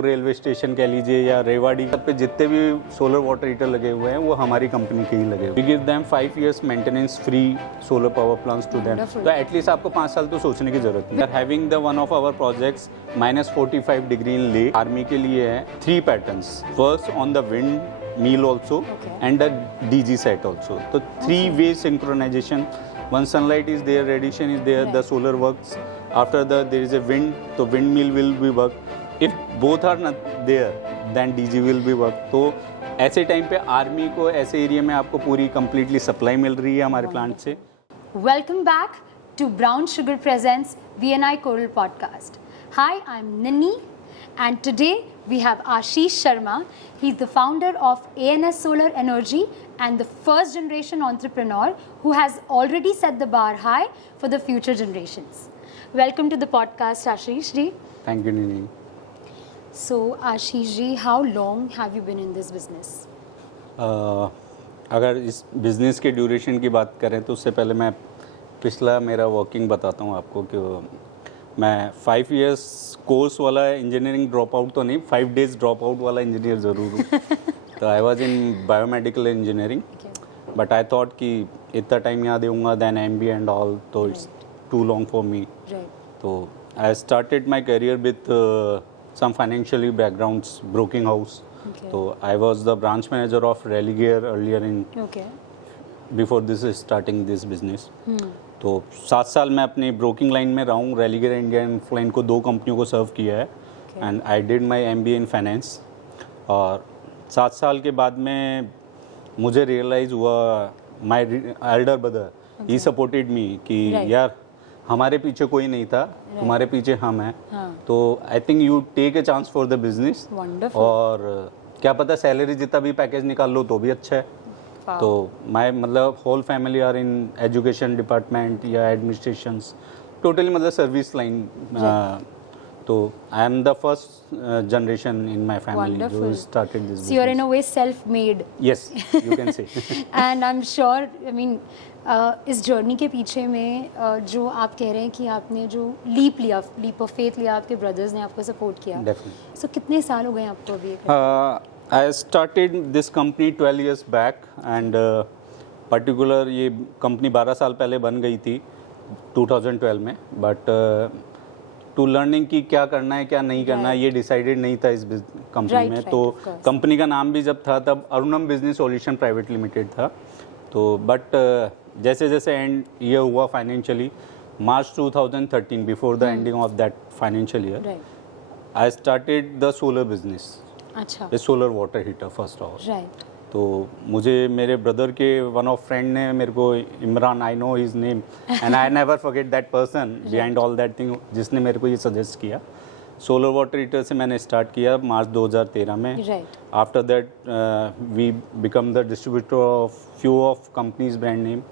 Railway station कह लीजिए या रेवाड़ी सब पे जितने भी सोलर वाटर हीटर लगे हुए हैं वो हमारी कंपनी के ही लगे हुए हैं। We give them 5 years maintenance free solar power plants to them. तो एटलीस्ट आपको 5 साल तो सोचने की जरूरत नहीं है। Having the one of our projects -45 degree in Leh army के लिए है 3 patterns. First on the wind mill also and the DG set also. तो 3 way synchronisation. One sunlight is there, radiation is there, the solar works. After that there is a wind, so windmill will be work. If both are not there, then DG will be work. तो ऐसे time पे army को ऐसे area में आपको पूरी completely supply मिल रही है हमारे प्लांट से। Welcome back to Brown Sugar Presents VNI Coral Podcast. Hi, I'm Nini, and today we have Ashish Sharma. He's the founder of ANS Solar Energy and the first generation entrepreneur who has already set the bar high for the future generations. Welcome to the podcast, Ashish ji. Thank you, Nini. So, Ashish ji, how long have you been in this business? अगर इस business के duration की बात करें तो उससे पहले मैं पिछला मेरा वर्किंग बताता हूँ आपको कि मैं 5 years कोर्स वाला इंजीनियरिंग ड्रॉप आउट तो नहीं, 5 days ड्रॉप आउट वाला इंजीनियर ज़रूर हूँ। तो I was in biomedical engineering, but I thought कि इतना टाइम यहाँ दूंगा देन MBA एंड ऑल, तो it's too long for me. तो I started my career with some financially backgrounds, broking house. तो I was the branch manager of Religare earlier in before this starting this business. तो 7 साल मैं अपनी broking line में रहा हूँ। रेलिगेयर इंडिया एंड फ्लाइन को 2 कंपनियों को सर्व किया है and I did my MBA in finance. और 7 साल के बाद में मुझे रियलाइज़ हुआ, my elder brother he supported me कि यार हमारे पीछे कोई नहीं था, तुम्हारे पीछे हम हैं। तो I think you take a chance for the business, और क्या पता सैलरी जितना भी पैकेज निकाल लो तो भी अच्छा है। तो माई मतलब whole family are in education department या एडमिनिस्ट्रेशंस, टोटली मतलब सर्विस लाइन। तो I am the first generation in my family who started this business. So you're in a way self-made. Yes, you can say. And I'm sure, I mean, इस journey के पीछे में जो आप कह रहे हैं कि आपने जो लीप ऑफ फेथ लिया, आपके ब्रदर्स ने आपको सपोर्ट किया। Definitely. So कितने साल हो गए आपको अभी? I started this company 12 years back and particular ये कंपनी 12 साल पहले बन गई थी 2012 में, बट टू लर्निंग की क्या करना है क्या नहीं करना है ये डिसाइडेड नहीं था इस कंपनी में। तो कंपनी का नाम भी जब था तब Arunam business solution private limited था। तो बट जैसे जैसे एंड ईयर हुआ financially, March 2013 before the ending of that financial year, I started the solar business. अच्छा, solar water heater first of. तो मुझे मेरे ब्रदर के वन ऑफ फ्रेंड ने मेरे को, Imran, I know his name and I never forget that person behind all that thing, जिसने मेरे को ये सजेस्ट किया। सोलर वाटर हीटर से मैंने स्टार्ट किया मार्च 2013 में। After that we become the distributor of few of companies brand name.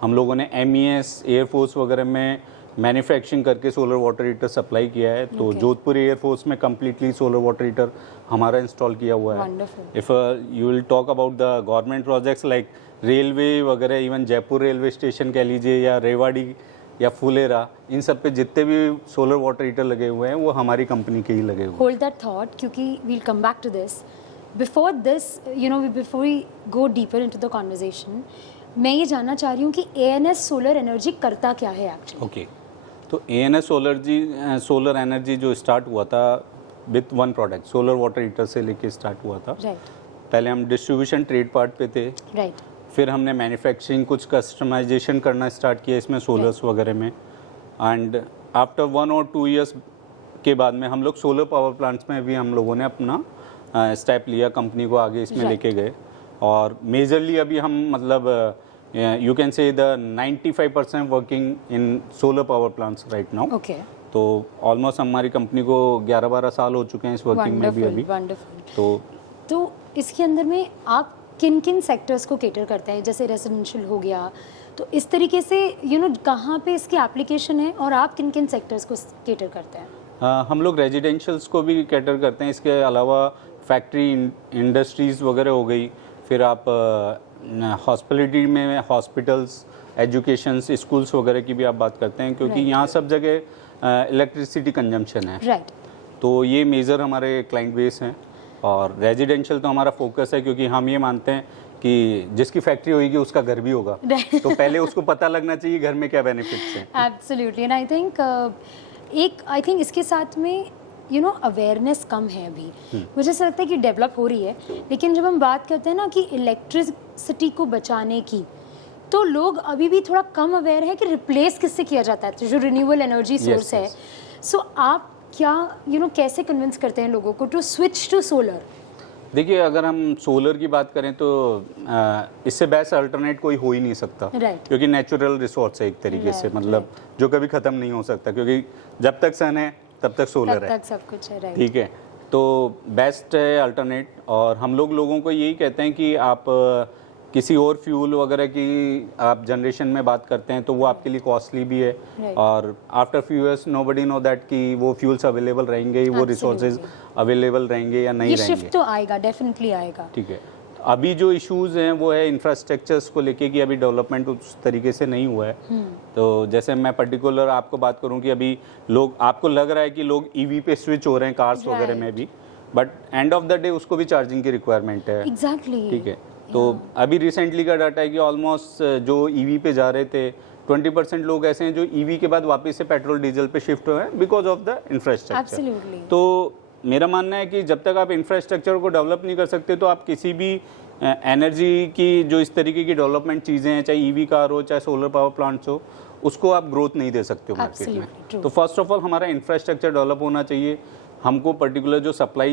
हम लोगों ने MES एयरफोर्स वगैरह में मैन्युफैक्चरिंग करके सोलर वाटर हीटर सप्लाई किया है। तो जोधपुर एयरफोर्स में कम्प्लीटली सोलर वाटर हीटर हमारा इंस्टॉल किया हुआ है। If you will talk about the government projects like railway वगैरह, इवन जयपुर रेलवे स्टेशन कह लीजिए या रेवाड़ी या फुलेरा, इन सब पे जितने भी सोलर वाटर हीटर लगे हुए हैं वो हमारी कंपनी के ही लगे हुए हैं। होल्ड दैट थॉट, क्योंकि we'll come back to this. Before this, you know, before we go deeper into the conversation, मैं ये जानना चाह रही हूँ कि ANS सोलर एनर्जी करता क्या है एक्चुअली? ओके, तो ANS सोलर एनर्जी जो स्टार्ट हुआ था with one product, solar water heater से लेके स्टार्ट हुआ था। पहले हम डिस्ट्रीब्यूशन ट्रेड पार्ट पे थे, फिर हमने मैन्युफैक्चरिंग कुछ कस्टमाइजेशन करना स्टार्ट किया इसमें सोलर्स वगैरह में, एंड आफ्टर 1 or 2 years के बाद में हम लोग सोलर पावर प्लांट्स में भी हम लोगों ने अपना स्टेप लिया, कंपनी को आगे इसमें लेके गए। और मेजरली अभी हम मतलब you can say the 95% working in solar power plants right now. तो ऑलमोस्ट हमारी कंपनी को 11-12 साल हो चुके हैं इस वर्किंग में भी अभी। तो इसके अंदर में आप किन किन सेक्टर्स को केटर करते हैं? जैसे रेजिडेंशियल हो गया, तो इस तरीके से यू नो कहाँ पे इसकी एप्लीकेशन है और आप किन किन सेक्टर्स को केटर करते हैं? हम लोग रेजिडेंशियल्स को भी कैटर करते हैं, इसके अलावा फैक्ट्री इंडस्ट्रीज़ वगैरह हो गई, फिर आप हॉस्पिटलिटी में हॉस्पिटल्स, एजुकेशंस, स्कूल्स वगैरह की भी आप बात करते हैं, क्योंकि यहाँ सब जगह इलेक्ट्रिसिटी कंजम्पशन है। तो ये मेजर हमारे क्लाइंट बेस हैं। और रेजिडेंशियल तो हमारा फोकस है, क्योंकि हम ये मानते हैं कि जिसकी फैक्ट्री होगी उसका घर भी होगा, तो पहले उसको पता लगना चाहिए घर में क्या बेनिफिट्स हैं। एब्सोल्युटली, एंड आई थिंक इसके साथ में अवेयरनेस कम है अभी। मुझे ऐसा लगता है कि डेवलप हो रही है, लेकिन जब हम बात करते हैं ना कि इलेक्ट्रिसिटी को बचाने की, तो लोग अभी भी थोड़ा कम अवेयर है कि रिप्लेस किससे किया जाता है, तो जो रिन्यूएबल एनर्जी सोर्स है। सो आप क्या कैसे कन्विंस करते हैं लोगों को टू स्विच टू सोलर? देखिए, अगर हम सोलर की बात करें तो इससे बेस्ट अल्टरनेट कोई हो ही नहीं सकता, क्योंकि नेचुरल रिसोर्स है एक तरीके से, मतलब जो कभी ख़त्म नहीं हो सकता, क्योंकि जब तक सन है तब तक सोलर है, सब कुछ है। ठीक है, तो बेस्ट है अल्टरनेट। और हम लोगों को यही कहते हैं कि आप किसी और फ्यूल वगैरह की आप जनरेशन में बात करते हैं तो वो आपके लिए कॉस्टली भी है, और after few years nobody know that कि वो फ्यूल्स अवेलेबल रहेंगे, वो रिसोर्सेज अवेलेबल रहेंगे या नहीं रहेंगे। शिफ्ट तो आएगा, डेफिनेटली आएगा। ठीक है, अभी जो इश्यूज हैं वो है इंफ्रास्ट्रक्चर्स को लेके कि अभी डेवलपमेंट उस तरीके से नहीं हुआ है। तो जैसे मैं पर्टिकुलर आपको बात करूं कि अभी लोग, आपको लग रहा है कि लोग ईवी पे स्विच हो रहे हैं कार्स वगैरह में भी, but end of the day उसको भी चार्जिंग की रिक्वायरमेंट है। एग्जैक्टली, ठीक है, तो अभी रिसेंटली का डाटा है कि ऑलमोस्ट जो ईवी पे जा रहे थे 20% लोग ऐसे हैं जो ईवी के बाद वापस से पेट्रोल डीजल पे शिफ्ट हुए हैं बिकॉज ऑफ द इंफ्रास्ट्रक्चर। तो मेरा मानना है कि जब तक आप इंफ्रास्ट्रक्चर को डेवलप नहीं कर सकते तो आप किसी भी एनर्जी की जो इस तरीके की डेवलपमेंट चीज़ें हैं, चाहे ईवी कार हो चाहे सोलर पावर प्लांट्स हो, उसको आप ग्रोथ नहीं दे सकते हो मार्केट में। तो फर्स्ट ऑफ ऑल हमारा इंफ्रास्ट्रक्चर डेवलप होना चाहिए। हमको पर्टिकुलर जो सप्लाई